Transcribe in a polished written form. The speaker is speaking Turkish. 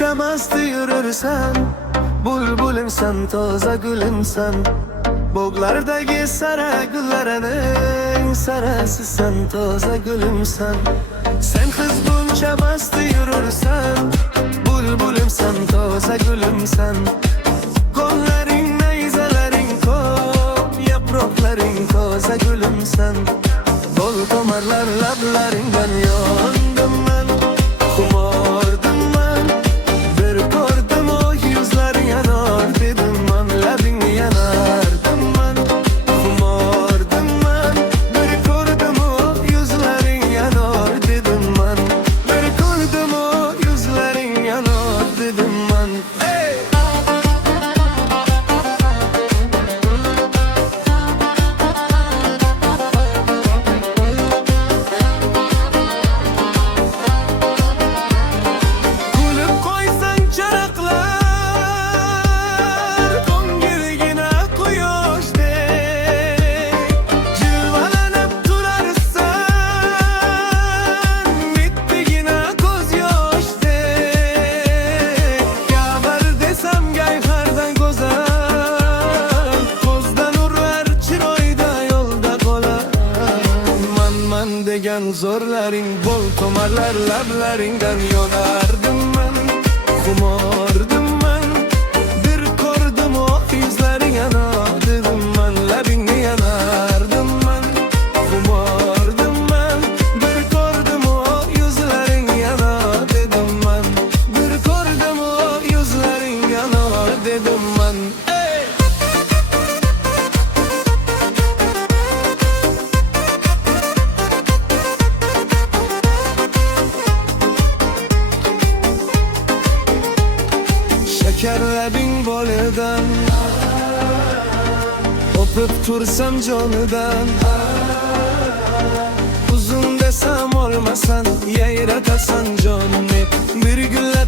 buncha yürürsen, bulbulumsan, toza gülümsen. Boglardagi sara gullarining sarasisan, toza gülümsen. Sen kız buncha yürürsen, bulbulumsan, toza gülümsen. Kolların neyzelerin kop, yaproklarin toza gülümsen. Bol tomarlar lablarından yandım ben, kumordum ben. Bir gördüm o yüzlerin yanar, dedim ben labin yanardım ben. Kumordum ben, bir gördüm o yüzlerin yanar, dedim ben. Bir gördüm o yüzlerin yanar, dedim ben. Hey! Degan zorlaring, bol tomarlar lablaringdan yonardım ben, kumordum ben. Bir gördüm o yüzlerin yanar, dedim ben labingni yanardım ben. Kumordum ben, bir gördüm o yüzlerin yanar, dedim ben. Bir gördüm o yüzlerin yanar, dedim ben. Hey! Şekerlebin bolidan, öpüp tursam canıdan. Uzun desem olmasan, yayratasan canımı. Bir güller